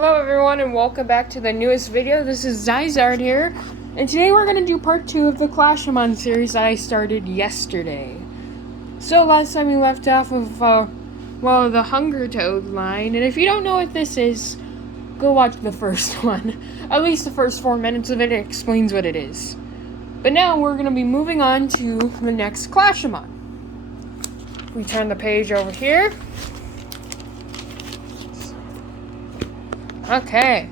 Hello everyone and welcome back to the newest video. This is Zyzard here, and today we're going to do part 2 of the CLASHOMON series that I started yesterday. So last time we left off of, the Hunger Toad line, and if you don't know what this is, go watch the first one. At least the first 4 minutes of it explains what it is. But now we're going to be moving on to the next CLASHOMON. We turn the page over here. Okay.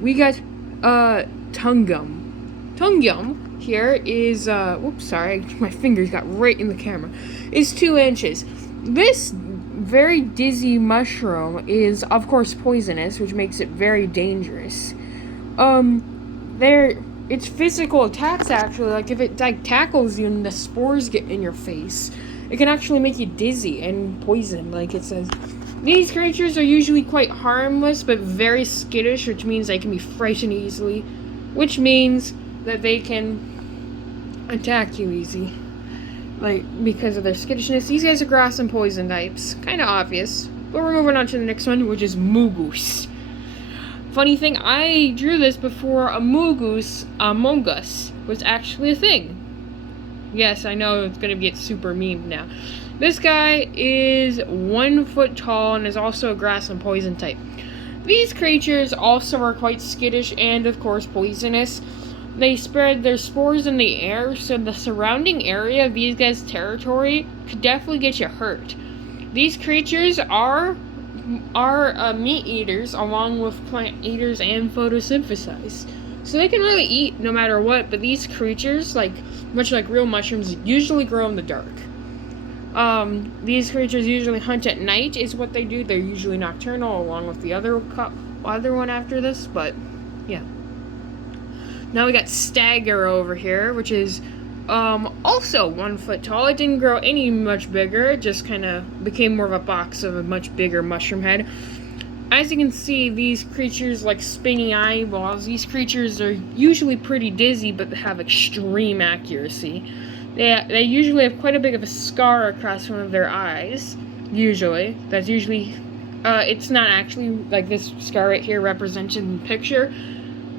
We got, Tungum. Tungum here is, whoops, sorry, my fingers got right in the camera, is 2 inches. This very dizzy mushroom is, of course, poisonous, which makes it very dangerous. Its physical attacks, actually, like, if it, tackles you and the spores get in your face, it can actually make you dizzy and poison, like it says. These creatures are usually quite harmless, but very skittish, which means they can be frightened easily, which means that they can attack you easy, like, because of their skittishness. These guys are grass and poison types, kind of obvious, but we're moving on to the next one, which is Mugus. Funny thing, I drew this before a Mugus Among Us was actually a thing. Yes, I know it's going to get super memed now. This guy is 1 foot tall and is also a grass and poison type. These creatures also are quite skittish and, of course, poisonous. They spread their spores in the air, so the surrounding area of these guys' territory could definitely get you hurt. These creatures are meat eaters, along with plant eaters and photosynthesize. So they can really eat no matter what, but these creatures, much like real mushrooms, usually grow in the dark. These creatures usually hunt at night is what they do. They're usually nocturnal, along with the other one after this, but yeah. Now we got Stagger over here, which is also 1 foot tall. It didn't grow any much bigger. It just kind of became more of a box of a much bigger mushroom head. As you can see, these creatures like spinny eyeballs. These creatures are usually pretty dizzy, but they have extreme accuracy. They usually have quite a big of a scar across one of their eyes. Usually. That's usually, it's not actually, like this scar right here represented in the picture.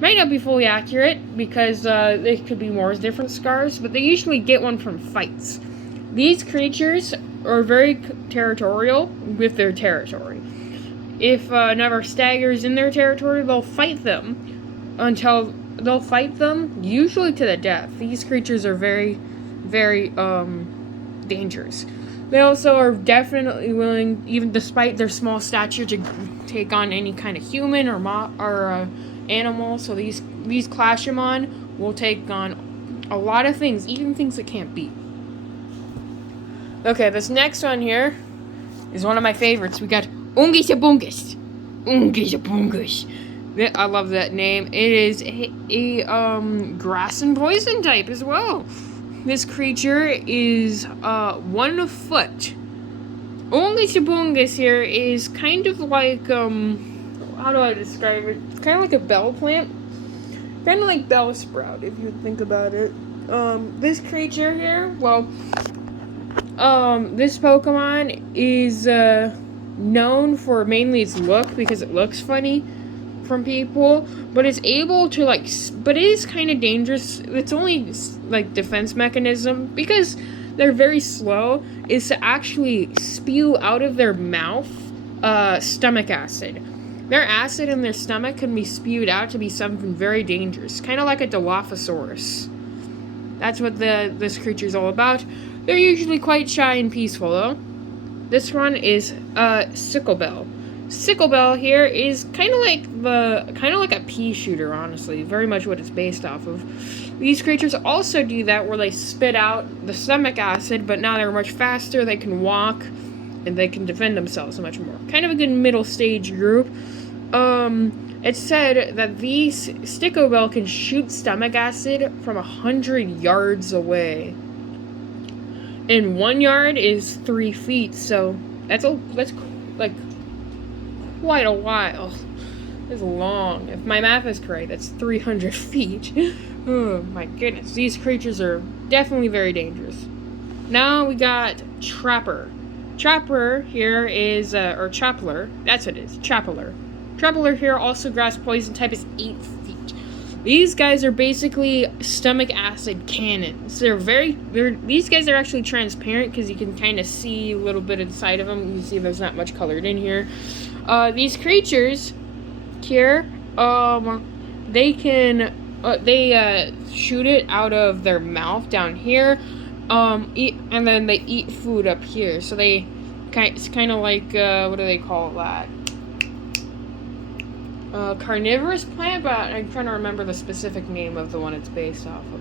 Might not be fully accurate, because there could be more different scars, but they usually get one from fights. These creatures are very territorial with their territory. If another stagger is in their territory, they'll fight them, usually to the death. These creatures are very, very, dangerous. They also are definitely willing, even despite their small stature, to take on any kind of human or animal. So these CLASHOMON will take on a lot of things, even things that can't beat. Okay, this next one here is one of my favorites. We got Ungisabungus. Ungisabungus. I love that name. It is a grass and poison type as well. This creature is 1 foot. Ungisabungus here is kind of like how do I describe it? It's kind of like a bell plant. Kind of like Bellsprout, if you think about it. This creature here, this Pokemon is known for mainly its look, because it looks funny from people, but it's able to, but it is kind of dangerous. Its only, defense mechanism, because they're very slow, is to actually spew out of their mouth, stomach acid. Their acid in their stomach can be spewed out to be something very dangerous, kind of like a Dilophosaurus. That's what this creature's all about. They're usually quite shy and peaceful, though. This one is Sicklebell. Sicklebell here is kind of like a pea shooter, honestly. Very much what it's based off of. These creatures also do that, where they spit out the stomach acid, but now they're much faster. They can walk, and they can defend themselves much more. Kind of a good middle stage group. It's said that these Sicklebell can shoot stomach acid from 100 yards away. And 1 yard is 3 feet, so that's quite a while. It's long. If my math is correct, that's 300 feet. Oh my goodness. These creatures are definitely very dangerous. Now we got Trapper. Trapper here is, or Chappler. That's what it is. Chappler. Traveler here, also grass poison type, is 8 feet. These guys are basically stomach acid cannons. These guys are actually transparent because you can kind of see a little bit inside of them. You see there's not much colored in here. These creatures here, they shoot it out of their mouth down here, and then they eat food up here. So it's kind of like, what do they call that? Carnivorous plant, but I'm trying to remember the specific name of the one it's based off of.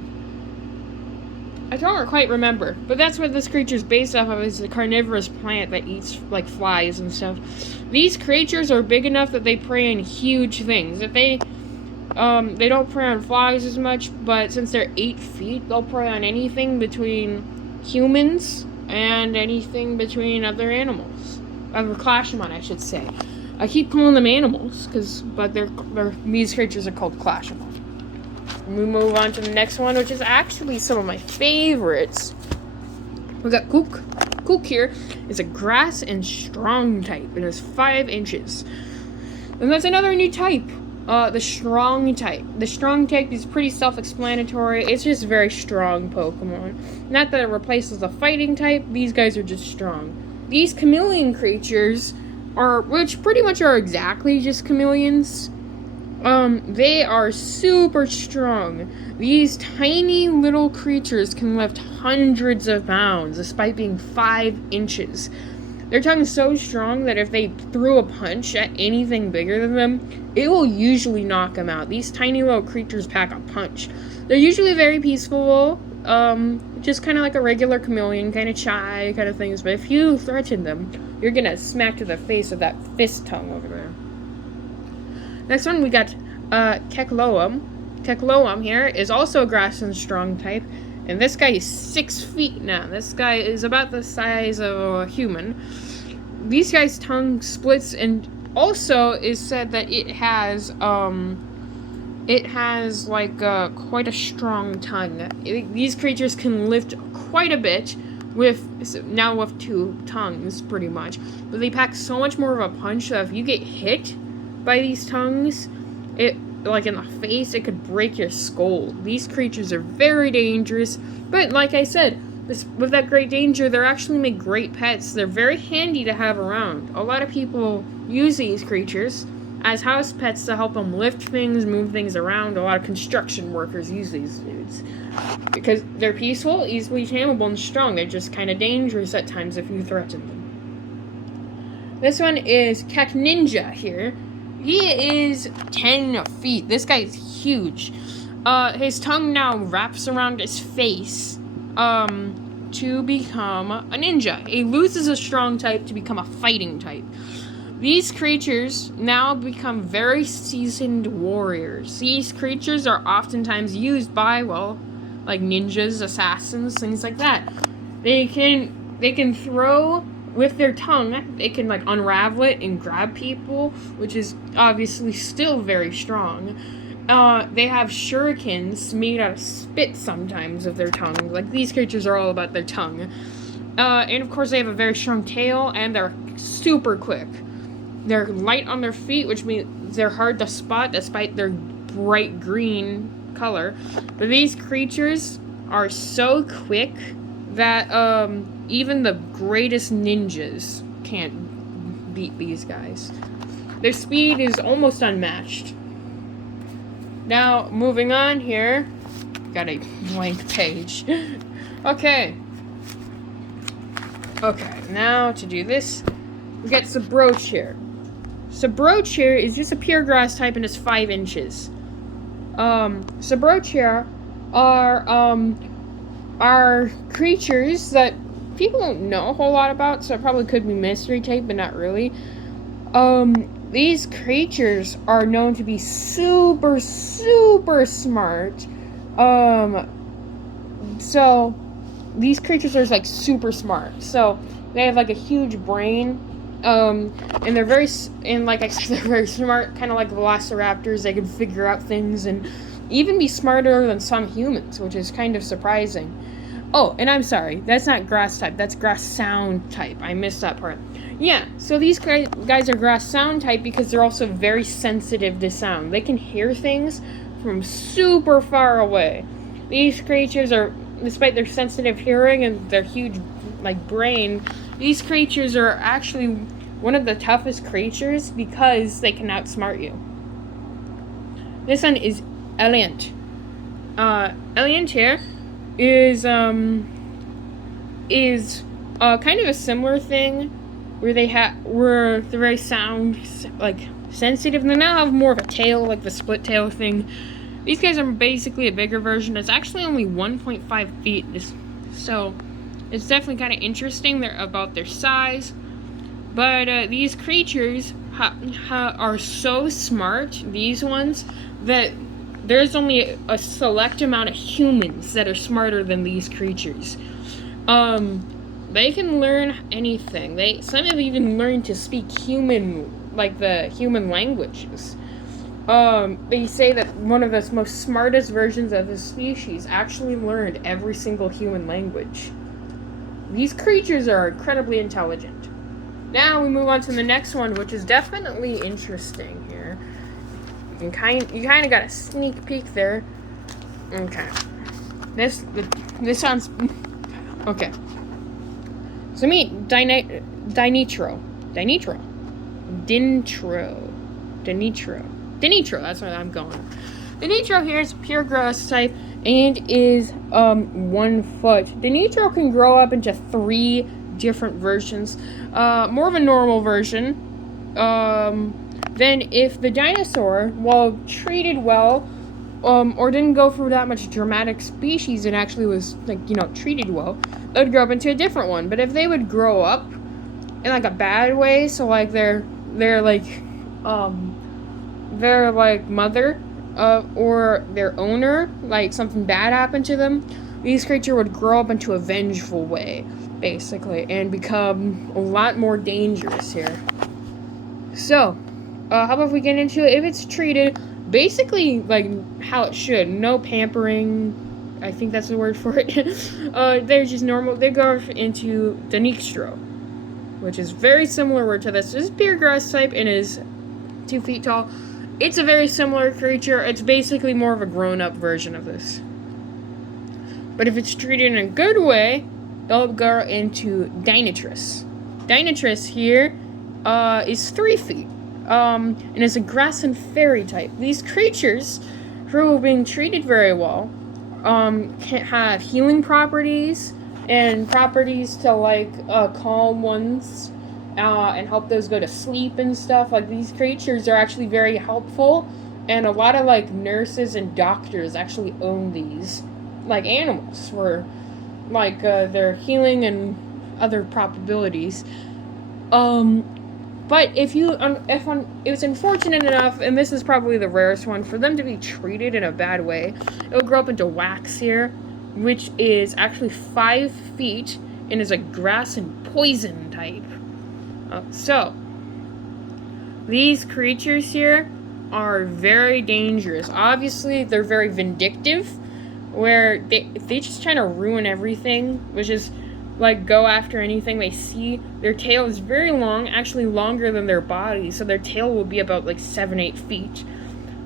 I don't quite remember, but that's what this creature's based off of, is a carnivorous plant that eats, like, flies and stuff. These creatures are big enough that they prey on huge things. If they don't prey on flies as much, but since they're 8 feet, they'll prey on anything between humans and anything between other animals. Other CLASHOMON, I should say. I keep calling them animals, but these creatures are called CLASHOMON. We move on to the next one, which is actually some of my favorites. We got Kook. Kook here is a grass and strong type, and is 5 inches. And that's another new type, the strong type. The strong type is pretty self-explanatory. It's just a very strong Pokemon. Not that it replaces the fighting type. These guys are just strong. These chameleon creatures which pretty much are exactly just chameleons. They are super strong. These tiny little creatures can lift hundreds of pounds despite being 5 inches. Their tongue is so strong that if they threw a punch at anything bigger than them, it will usually knock them out. These tiny little creatures pack a punch. They're usually very peaceful, just kind of like a regular chameleon, kind of shy kind of things. But if you threaten them, you're gonna smack to the face with that fist tongue over there. Next one, we got Kekloam. Kekloam here is also a grass and strong type, and this guy is 6 feet now. This guy is about the size of a human. These guys' tongue splits, and also is said that it has like quite a strong tongue. These creatures can lift quite a bit with 2 tongues, pretty much. But they pack so much more of a punch that if you get hit by these tongues, like in the face, it could break your skull. These creatures are very dangerous, but like I said, with that great danger, they're actually make great pets. They're very handy to have around. A lot of people use these creatures as house pets to help them lift things, move things around. A lot of construction workers use these dudes because they're peaceful, easily tameable, and strong. They're just kind of dangerous at times if you threaten them. This one is Kek Ninja here. He is 10 feet. This guy is huge. His tongue now wraps around his face to become a ninja. He loses a strong type to become a fighting type. These creatures now become very seasoned warriors. These creatures are oftentimes used by, like ninjas, assassins, things like that. They can throw with their tongue. They can like unravel it and grab people, which is obviously still very strong. They have shurikens made out of spit sometimes of their tongue. Like, these creatures are all about their tongue. And of course they have a very strong tail, and they're super quick. They're light on their feet, which means they're hard to spot despite their bright green color. But these creatures are so quick that even the greatest ninjas can't beat these guys. Their speed is almost unmatched. Now, moving on here. Got a blank page. Okay, now to do this, we got Sabroach here. Sabroach here is just a pure grass type and is 5 inches. Sabroach here are creatures that people don't know a whole lot about, so it probably could be mystery type, but not really. These creatures are known to be super, super smart. So these creatures are like super smart. So they have like a huge brain. And they're like I said, they're very smart, kind of like velociraptors. They can figure out things and even be smarter than some humans, which is kind of surprising. Oh, and I'm sorry, that's not grass type, that's grass sound type. I missed that part. Yeah, so these guys are grass sound type because they're also very sensitive to sound. They can hear things from super far away. These creatures are, despite their sensitive hearing and their huge, like, brain, these creatures are actually one of the toughest creatures because they can outsmart you. This one is Eliant. Eliant here is kind of a similar thing where they're very sound, like, sensitive, and they now have more of a tail, like the split tail thing. These guys are basically a bigger version. It's actually only 1.5 feet, so it's definitely kind of interesting about their size. But these creatures are so smart, these ones, that there's only a select amount of humans that are smarter than these creatures. They can learn anything. Some have even learned to speak human, like the human languages. They say that one of the most smartest versions of the species actually learned every single human language. These creatures are incredibly intelligent. Now we move on to the next one, which is definitely interesting here. You kind of got a sneak peek there. Okay. This sounds okay. So meet Dinitro. That's where I'm going. Dinitro here is pure grass type and is 1 foot. Dinitro can grow up into 3 different versions. More of a normal version. Then if the dinosaur, while treated well, or didn't go through that much dramatic species and actually was, like, treated well, it would grow up into a different one. But if they would grow up in, like, a bad way, so, like, their mother, or their owner, like, something bad happened to them, these creatures would grow up into a vengeful way, basically, and become a lot more dangerous here. So, how about if we get into it? If it's treated basically like how it should, no pampering, I think that's the word for it. They're just normal. They go into Dinitro, which is very similar to this. This is pure grass type and is 2 feet tall. It's a very similar creature. It's basically more of a grown-up version of this. But if it's treated in a good way, they'll go into Dinitris. Dinitris here is 3 feet. And is a grass and fairy type. These creatures, who have been treated very well, can have healing properties and properties to, like, calm ones, and help those go to sleep and stuff. Like, these creatures are actually very helpful, and a lot of, like, nurses and doctors actually own these, like, animals for, like, their healing and other probabilities. But if it's unfortunate enough, and this is probably the rarest one, for them to be treated in a bad way, it'll grow up into wax here, which is actually 5 feet and is a grass and poison type. So, these creatures here are very dangerous. Obviously, they're very vindictive, where they just try to ruin everything, which is, like, go after anything they see. Their tail is very long, actually longer than their body, so their tail will be about, like, 7-8 feet.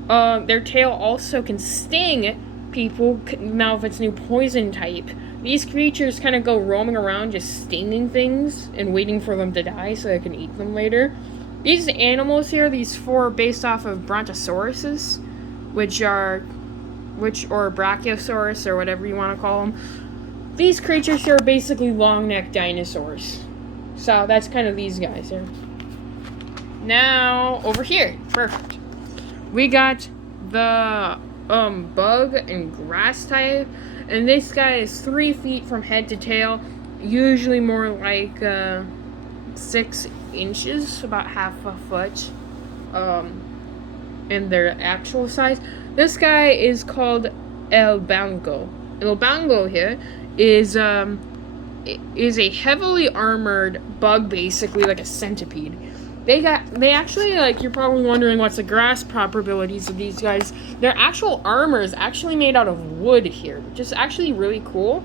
Their tail also can sting people, now if it's new poison type. These creatures kind of go roaming around just stinging things and waiting for them to die so they can eat them later. These animals here, these 4 are based off of brontosauruses, or brachiosaurus, or whatever you want to call them. These creatures here are basically long-necked dinosaurs. So that's kind of these guys here. Now, over here. Perfect. We got the bug and grass type. And this guy is 3 feet from head to tail. Usually more like 6 inches, about half a foot. In their actual size. This guy is called El Bango. El Bango here is a heavily armored bug, basically like a centipede. They actually, like, you're probably wondering what's the grass probabilities of these guys. Their actual armor is actually made out of wood here, which is actually really cool.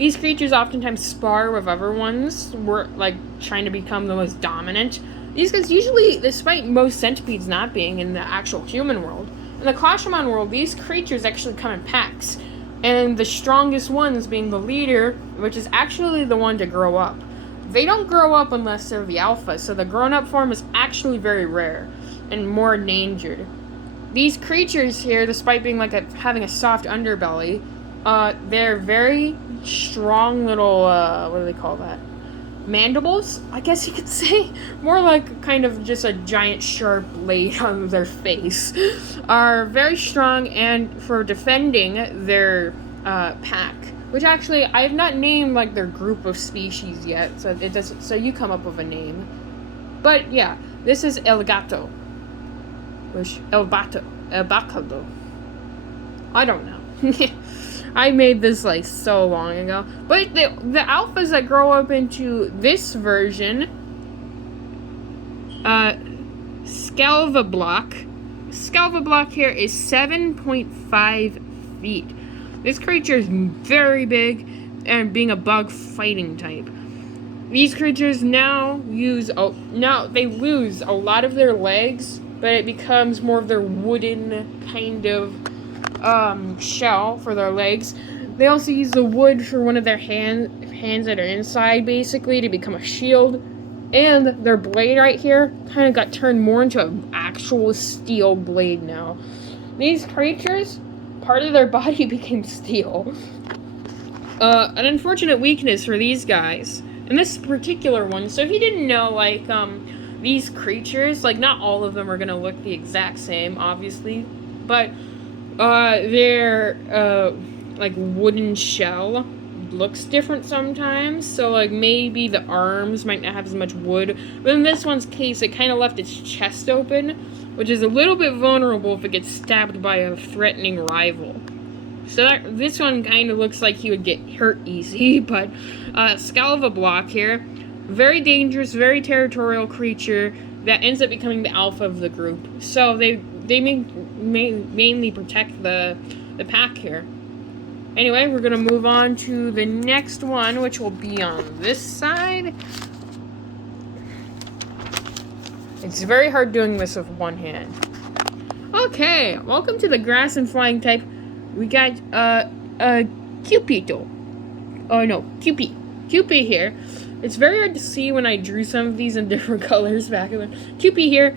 These creatures oftentimes spar with other ones, like trying to become the most dominant. These guys usually, despite most centipedes not being in the actual human world, in the CLASHOMON world, these creatures actually come in packs. And the strongest ones being the leader, which is actually the one to grow up. They don't grow up unless they're the alpha, so the grown-up form is actually very rare and more endangered. These creatures here, despite being like having a soft underbelly, they're very strong little, what do they call that? Mandibles, I guess you could say. More like kind of just a giant sharp blade on their face. Are very strong and for defending their pack. Which actually, I have not named like their group of species yet, so it doesn't. So you come up with a name. But yeah, this is El Gato. Which El Bacado. I don't know. I made this like so long ago. But the alphas that grow up into this version, Scalva here is 7.5 feet. This creature is very big and being a bug fighting type. These creatures now lose a lot of their legs, but it becomes more of their wooden kind of shell for their legs. They also use the wood for one of their hands that are inside, basically, to become a shield. And their blade right here kind of got turned more into an actual steel blade now. These creatures, part of their body became steel. An unfortunate weakness for these guys, and this particular one, so if you didn't know, like, these creatures, like, not all of them are gonna look the exact same, obviously, but, their, like, wooden shell looks different sometimes, so, like, maybe the arms might not have as much wood, but in this one's case, it kind of left its chest open, which is a little bit vulnerable if it gets stabbed by a threatening rival. So this one kind of looks like he would get hurt easy, but Scalva here, very dangerous, very territorial creature that ends up becoming the alpha of the group. So they mainly protect the pack here. Anyway, we're going to move on to the next one, which will be on this side. It's very hard doing this with one hand. Okay, welcome to the grass and flying type. We got, Cupito. Oh, no, Cupie. Cupie here. It's very hard to see when I drew some of these in different colors back then. Cupie here,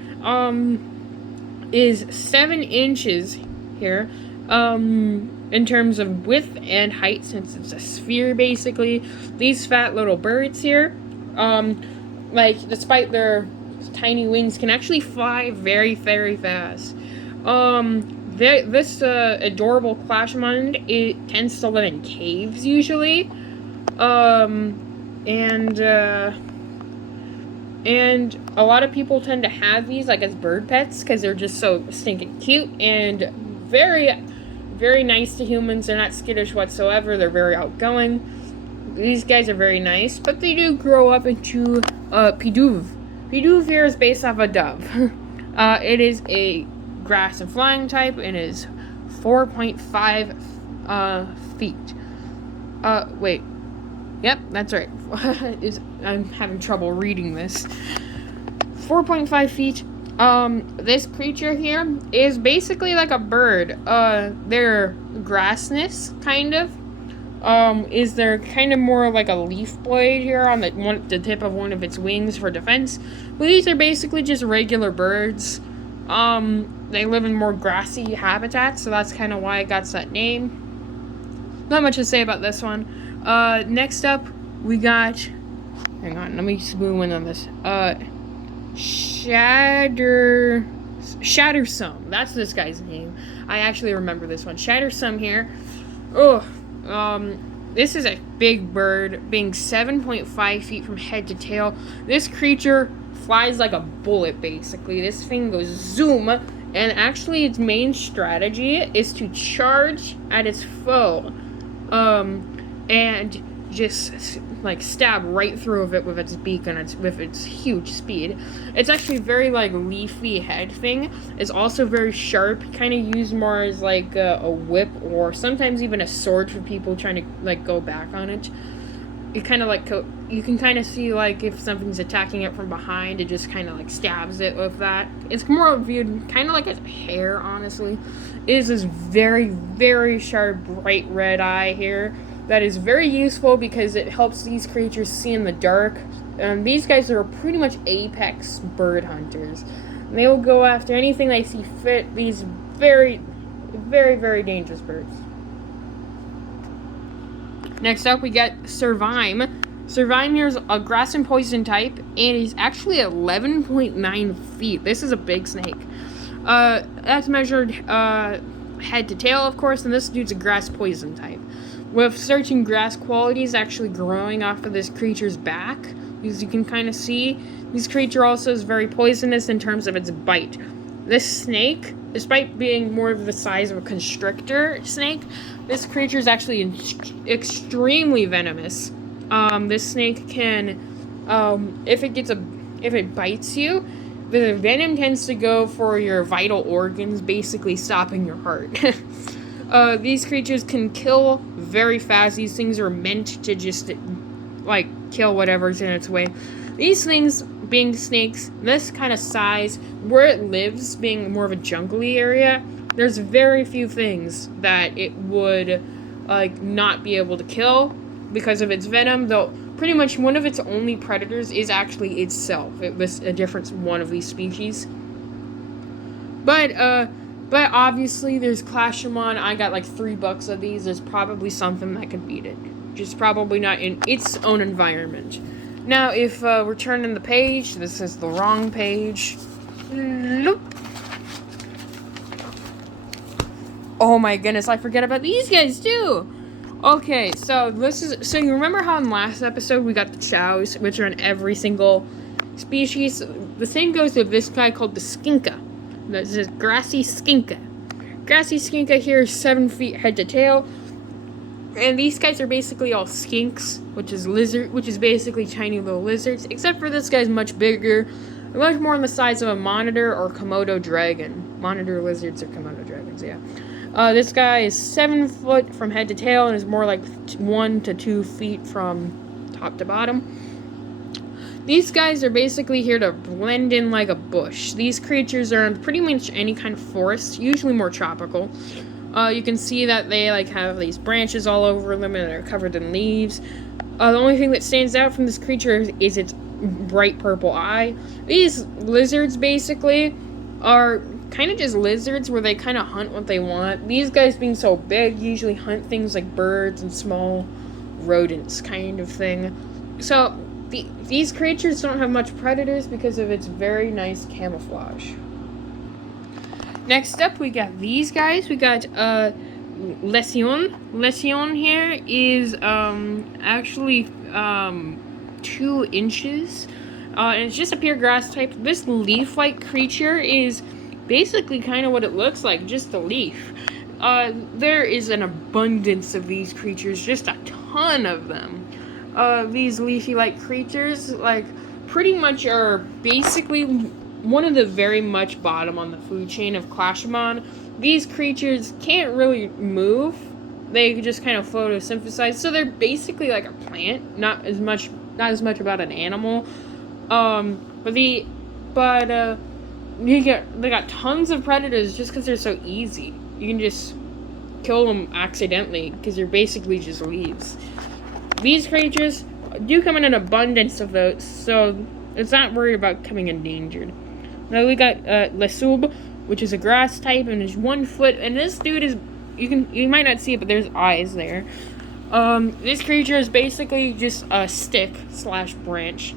is 7 inches here, in terms of width and height, since it's a sphere, basically. These fat little birds here, like, despite their tiny wings, can actually fly very, very fast. This adorable CLASHOMON, it tends to live in caves, usually. And a lot of people tend to have these, like, as bird pets, because they're just so stinking cute, and very, very nice to humans. They're not skittish whatsoever. They're very outgoing. These guys are very nice, but they do grow up into, Pidouv. Pidouv here is based off a dove. It is a grass and flying type, and is 4.5 feet. Wait. Yep, that's right. I'm having trouble reading this. 4.5 feet. This creature here is basically like a bird. Their grassness, kind of, is there kind of more like a leaf blade here on the tip of one of its wings for defense. But these are basically just regular birds. They live in more grassy habitats, so that's kind of why it got that name. Not much to say about this one. Next up, we got, hang on, let me zoom in on this. Shattersome. That's this guy's name. I actually remember this one. Shattersome here. This is a big bird, being 7.5 feet from head to tail. This creature flies like a bullet, basically. This thing goes zoom, and actually its main strategy is to charge at its foe. And just like stab right through of it with its beak and with its huge speed. It's actually very like leafy head thing. It's also very sharp, kind of used more as like a whip or sometimes even a sword for people trying to like go back on it. It kind of like you can kind of see like if something's attacking it from behind, it just kind of like stabs it with that. It's more viewed kind of like a hair, honestly. It is this very, very sharp, bright red eye here that is very useful because it helps these creatures see in the dark. These guys are pretty much apex bird hunters. And they will go after anything they see fit. These very, very, very dangerous birds. Next up, we got Servime. Servime here is a grass and poison type, and he's actually 11.9 feet. This is a big snake. That's measured head to tail, of course, and this dude's a grass poison type. With certain grass qualities actually growing off of this creature's back, as you can kind of see, this creature also is very poisonous in terms of its bite. This snake, despite being more of the size of a constrictor snake, this creature is actually extremely venomous. This snake can, if it bites you, the venom tends to go for your vital organs, basically stopping your heart. These creatures can kill very fast. These things are meant to just, like, kill whatever's in its way. These things, being snakes, this kind of size, where it lives, being more of a jungly area, there's very few things that it would, like, not be able to kill because of its venom, though pretty much one of its only predators is actually itself. It was a different one of these species. But obviously there's CLASHOMON. I got like $3 of these. There's probably something that could beat it. Just probably not in its own environment. Now, if we're turning the page, this is the wrong page. Nope. Oh my goodness, I forget about these guys too. Okay, so you remember how in last episode we got the chows, which are in every single species? The same goes with this guy called the skinka. This is grassy skinka. Grassy skinka here is 7 feet head to tail. And these guys are basically all skinks, which is basically tiny little lizards, except for this guy's much bigger, much more on the size of a monitor or Komodo dragon. Monitor lizards or Komodo dragons, yeah. This guy is 7 foot from head to tail and is more like 1 to 2 feet from top to bottom. These guys are basically here to blend in like a bush. These creatures are in pretty much any kind of forest, usually more tropical. You can see that they like have these branches all over them and they're covered in leaves. The only thing that stands out from this creature is its bright purple eye. These lizards basically are kind of just lizards where they kind of hunt what they want. These guys being so big usually hunt things like birds and small rodents kind of thing. So these creatures don't have much predators because of its very nice camouflage. Next up, we got these guys. We got Lesion. Lesion here is actually 2 inches. And it's just a pure grass type. This leaf-like creature is basically kind of what it looks like, just a leaf. There is an abundance of these creatures, just a ton of them. These leafy-like creatures, like, pretty much are basically one of the very much bottom on the food chain of CLASHOMON. These creatures can't really move. They just kind of photosynthesize, so they're basically like a plant, not as much about an animal. They got tons of predators just because they're so easy. You can just kill them accidentally because they're basically just leaves. These creatures do come in an abundance of those, so it's not worried about coming endangered. Now we got Lesub, which is a grass type and is 1 foot, and this dude is you might not see it, but there's eyes there. This creature is basically just a stick/branch.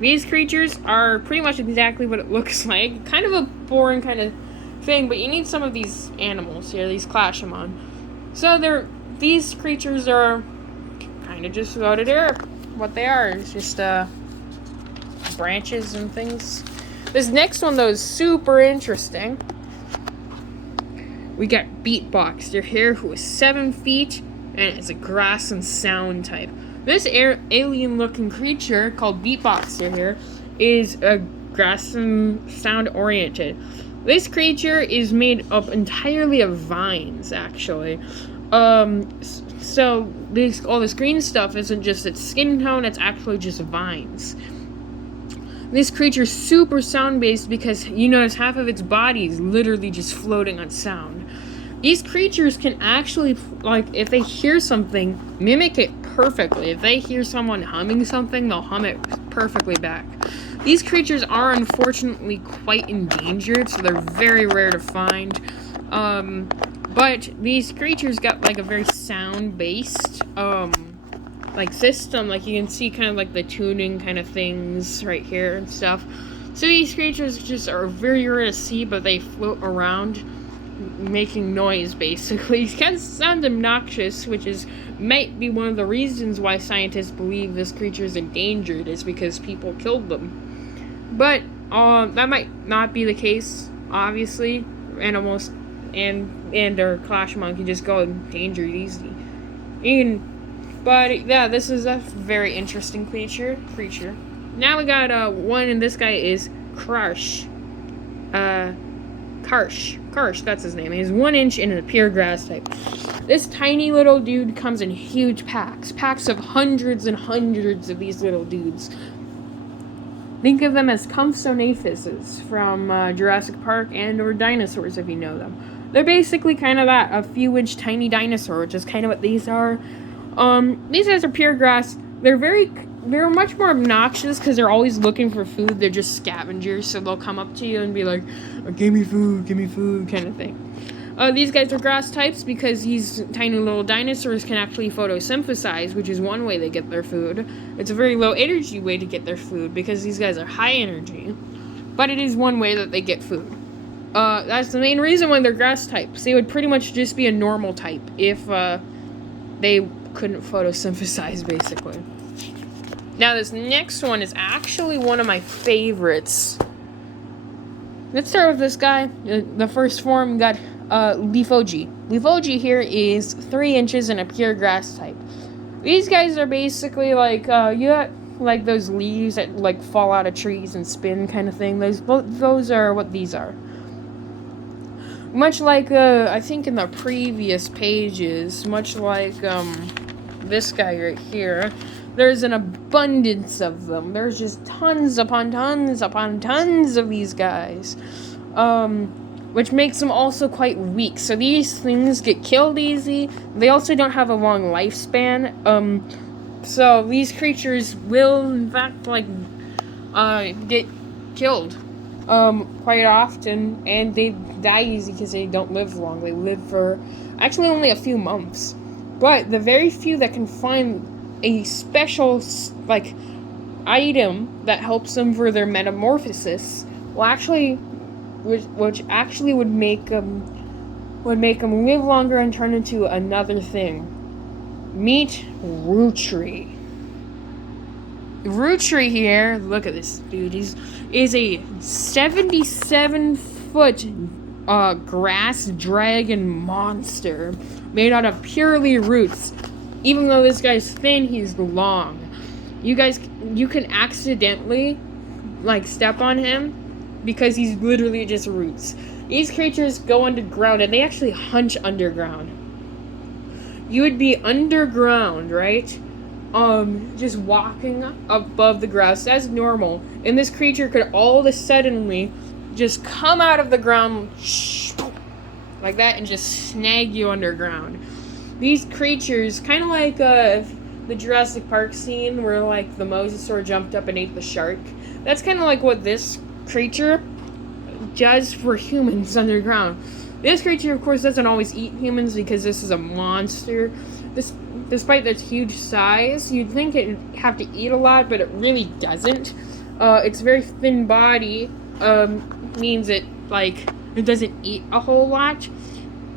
These creatures are pretty much exactly what it looks like. Kind of a boring kind of thing, but you need some of these animals here, these CLASHOMON. So these creatures are kind of just what they are. It's just branches and things. This next one though is super interesting. We got Beatbox. They're here who is 7 feet and it's a grass and sound type. This alien-looking creature called Beatboxer here is a grass and sound oriented. This creature is made up entirely of vines, actually. So all this green stuff isn't just its skin tone, it's actually just vines. This creature's super sound-based because you notice half of its body is literally just floating on sound. These creatures can actually, like, if they hear something, mimic it perfectly. If they hear someone humming something, they'll hum it perfectly back. These creatures are unfortunately quite endangered, so they're very rare to find. But these creatures got, like, a very sound-based, like, system. Like, you can see kind of, like, the tuning kind of things right here and stuff. So these creatures just are very rare to see, but they float around making noise, basically. It kind of sounds obnoxious, which might be one of the reasons why scientists believe this creature is endangered, is because people killed them. But that might not be the case, obviously. Animals and our CLASHOMON can just go endangered easy. But yeah, this is a very interesting creature. Now we got one, and this guy is Karsh. Karsh, that's his name. He's 1 inch and a pure grass type. This tiny little dude comes in huge packs of hundreds and hundreds of these little dudes. Think of them as Compsognathus from Jurassic Park or dinosaurs, if you know them. They're basically kind of that, a few inch tiny dinosaur, which is kind of what these are. These guys are pure grass. They're much more obnoxious because they're always looking for food. They're just scavengers, so they'll come up to you and be like, give me food, kind of thing. These guys are grass types because these tiny little dinosaurs can actually photosynthesize, which is one way they get their food. It's a very low energy way to get their food because these guys are high energy, but it is one way that they get food. That's the main reason why they're grass types. They would pretty much just be a normal type if they couldn't photosynthesize, basically. Now, this next one is actually one of my favorites. Let's start with this guy. The first form got Leafoji. Leafoji here is 3 inches and a pure grass type. These guys are basically like, you got like those leaves that like fall out of trees and spin kind of thing. Those are what these are. Much like, I think in the previous pages, much like this guy right here, there's an abundance of them. There's just tons upon tons upon tons of these guys. Which makes them also quite weak. So these things get killed easy. They also don't have a long lifespan. So these creatures will, in fact, like, get killed quite often. And they die easy because they don't live long. They live for actually only a few months. But the very few that can find a special, like, item that helps them for their metamorphosis will actually, which actually would make them live longer and turn into another thing. Meet Roottree. Roottree here, look at this dude, is a 77-foot grass dragon monster made out of purely roots. Even though this guy's thin, he's long. You can accidentally, like, step on him because he's literally just roots. These creatures go underground, and they actually hunch underground. You would be underground, right? Just walking above the grass. That's normal. And this creature could all of a suddenly just come out of the ground like that and just snag you underground. These creatures, kind of like the Jurassic Park scene where, like, the mosasaur jumped up and ate the shark. That's kind of like what this creature does for humans underground. This creature, of course, doesn't always eat humans because this is a monster. Despite its huge size, you'd think it'd have to eat a lot, but it really doesn't. Its very thin body means it doesn't eat a whole lot,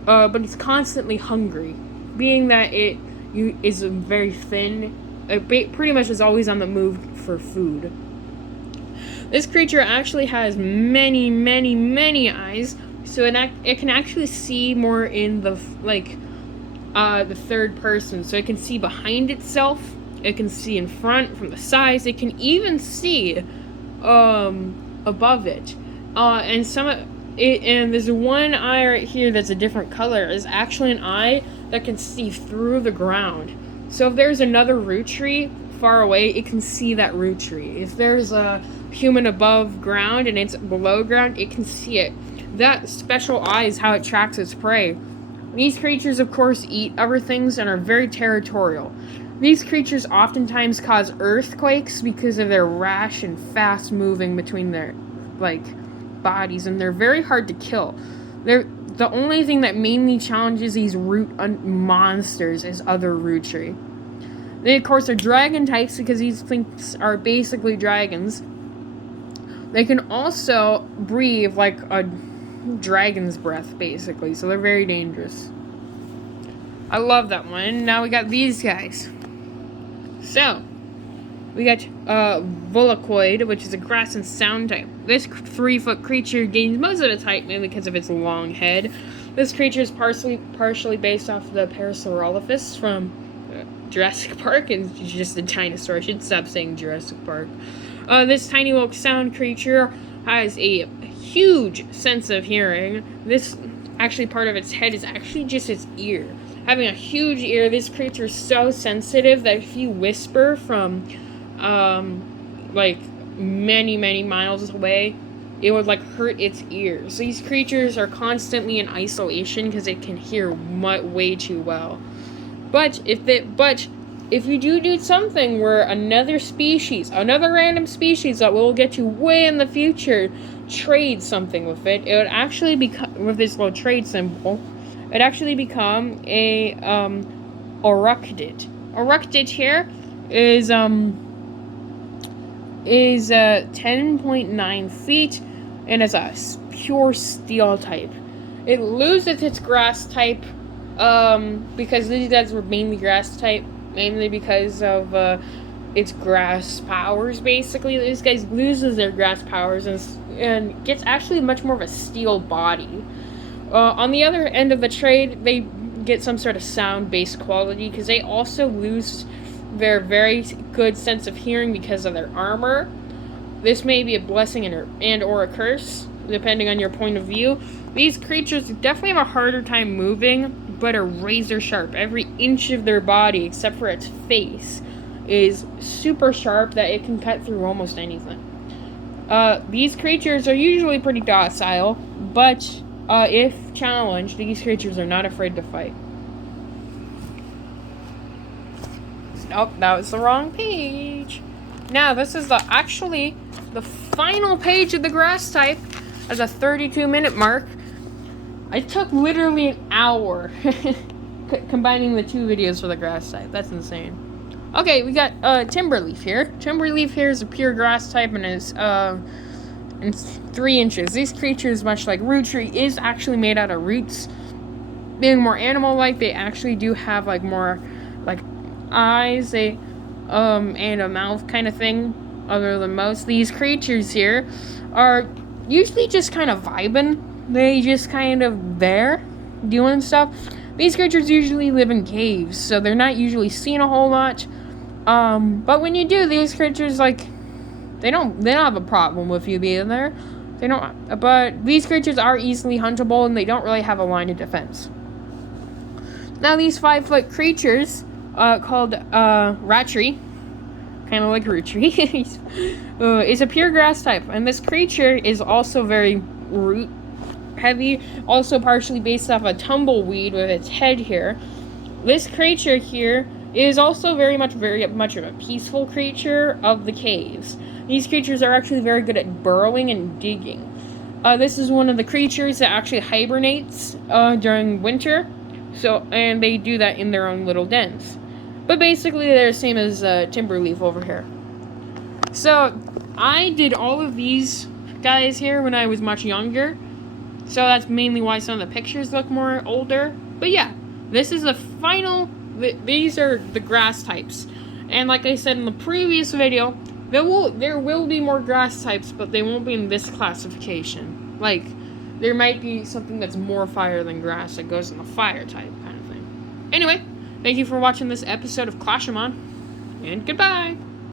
but it's constantly hungry. Being that it is very thin, it pretty much is always on the move for food. This creature actually has many, many, many eyes, so it can actually see more in the, like, the third person, so it can see behind itself, it can see in front from the sides, it can even see above it. And there's one eye right here that's a different color. It's actually an eye that can see through the ground. So if there's another root tree far away, it can see that root tree. If there's a human above ground and it's below ground, it can see it. That special eye is how it tracks its prey. These creatures, of course, eat other things and are very territorial. These creatures oftentimes cause earthquakes because of their rash and fast moving between their, bodies, and they're very hard to kill. The only thing that mainly challenges these root monsters is other root tree. They, of course, are dragon types because these things are basically dragons. They can also breathe like a dragon's breath, basically, so they're very dangerous. I love that one. Now we got these guys. So, we got Volacoid, which is a grass and sound type. This 3-foot creature gains most of its height mainly because of its long head. This creature is partially based off the Parasaurolophus from Jurassic Park, and it's just a dinosaur. I should stop saying Jurassic Park. This tiny little sound creature has a huge sense of hearing. This, actually, part of its head is actually just its ear. Having a huge ear, this creature is so sensitive that if you whisper from, many, many miles away, it would, hurt its ears. These creatures are constantly in isolation because it can hear way too well. But if you do something where another random species that will get you way in the future, trade something with it, it would actually become, with this little trade symbol, it'd actually become a Oructid. Oructid here is 10.9 feet and is a pure steel type. It loses its grass type because these guys were mainly grass type, mainly because of its grass powers, basically. These guys loses their grass powers and gets actually much more of a steel body. On the other end of the trade, they get some sort of sound-based quality because they also lose their very good sense of hearing because of their armor. This may be a blessing and or a curse, depending on your point of view. These creatures definitely have a harder time moving, but are razor sharp. Every inch of their body, except for its face, is super sharp that it can cut through almost anything. These creatures are usually pretty docile, but if challenged, these creatures are not afraid to fight. Nope, that was the wrong page. Now, this is the final page of the grass type at the 32-minute mark. I took literally an hour combining the two videos for the grass type. That's insane. Okay, we got Timberleaf here. Timberleaf here is a pure grass type and is 3 inches. These creatures, much like Root Tree, is actually made out of roots. Being more animal-like, they actually do have more eyes, and a mouth kind of thing. Other than most, these creatures here are usually just kind of vibing. They just kind of there doing stuff. These creatures usually live in caves, so they're not usually seen a whole lot. But when you do, these creatures they don't have a problem with you being there. They don't. But these creatures are easily huntable, and they don't really have a line of defense. Now these 5-foot creatures, called Rattree, kind of like Roottree, is a pure grass type, and this creature is also very root heavy, also partially based off a tumbleweed with its head here. This creature here is also very much of a peaceful creature of the caves. These creatures are actually very good at burrowing and digging. This is one of the creatures that actually hibernates during winter, and they do that in their own little dens. But basically, they're the same as Timberleaf over here. So, I did all of these guys here when I was much younger. So that's mainly why some of the pictures look more older. But yeah, this is the final. These are the grass types. And like I said in the previous video, there will be more grass types, but they won't be in this classification. There might be something that's more fire than grass that goes in the fire type kind of thing. Anyway, thank you for watching this episode of CLASHOMON, and goodbye!